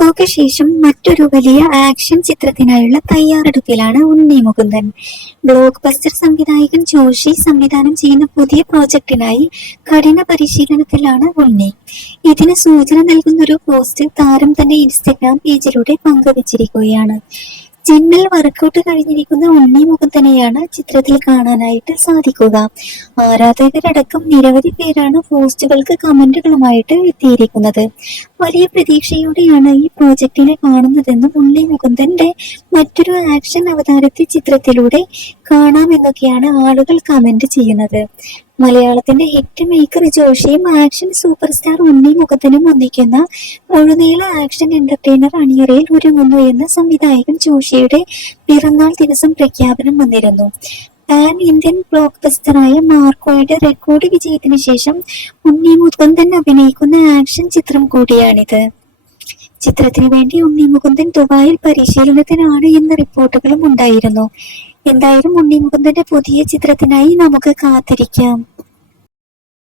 വർക്കുകൾക്ക് ശേഷം മറ്റൊരു വലിയ ആക്ഷൻ ചിത്രത്തിനായുള്ള തയ്യാറെടുപ്പിലാണ് ഉണ്ണി മുകുന്ദൻ. ബ്ലോക്ക് ബസ്റ്റർ സംവിധായകൻ ജോഷി സംവിധാനം ചെയ്യുന്ന പുതിയ പ്രോജക്റ്റിനായി കഠിന പരിശീലനത്തിലാണ് ഉണ്ണി. ഇതിന് സൂചന നൽകുന്ന ഒരു പോസ്റ്റ് താരം തന്റെ ഇൻസ്റ്റഗ്രാം പേജിലൂടെ പങ്കുവച്ചിരിക്കുകയാണ്. ജിമ്മിൽ വർക്കൗട്ട് കഴിഞ്ഞിരിക്കുന്ന ഉണ്ണി തന്നെയാണ് ചിത്രത്തിൽ കാണാനായിട്ട് സാധിക്കുക. ആരാധകരടക്കം നിരവധി പേരാണ് പോസ്റ്റുകൾക്ക് കമന്റുകളുമായിട്ട് എത്തിയിരിക്കുന്നത്. വലിയ പ്രതീക്ഷയോടെയാണ് ഈ പ്രോജക്റ്റിനെ കാണുന്നതെന്നും ഉണ്ണി മുകുന്ദന്റെ മറ്റൊരു ആക്ഷൻ അവതാരത്തെ ചിത്രത്തിലൂടെ കാണാമെന്നൊക്കെയാണ് ആളുകൾ കമന്റ് ചെയ്യുന്നത്. മലയാളത്തിന്റെ ഹിറ്റ് മേക്കർ ജോഷിയും ആക്ഷൻ സൂപ്പർ സ്റ്റാർ ഉണ്ണി മുഖത്തിനും ഒന്നിക്കുന്ന മുഴുനീള ആക്ഷൻ എന്റർടൈനർ അണിയറയിൽ ഒരുങ്ങുന്നു എന്ന് സംവിധായകൻ ജോഷിയുടെ പിറന്നാൾ ദിവസം പ്രഖ്യാപനം വന്നിരുന്നു. പാൻ ഇന്ത്യൻ ബ്ലോക്ക് ബസ്റ്ററായ മാർക്കോയുടെ റെക്കോർഡ് വിജയത്തിന് ശേഷം ഉണ്ണി മുകുന്ദൻ അഭിനയിക്കുന്ന ആക്ഷൻ ചിത്രം കൂടിയാണിത്. ചിത്രത്തിന് വേണ്ടി ഉണ്ണി മുകുന്ദൻ ദുബായിൽ പരിശീലനത്തിനാണ് എന്ന റിപ്പോർട്ടുകളും ഉണ്ടായിരുന്നു. എന്തായാലും ഉണ്ണി മുകുന്ദന്റെ പുതിയ ചിത്രത്തിനായി നമുക്ക് കാത്തിരിക്കാം.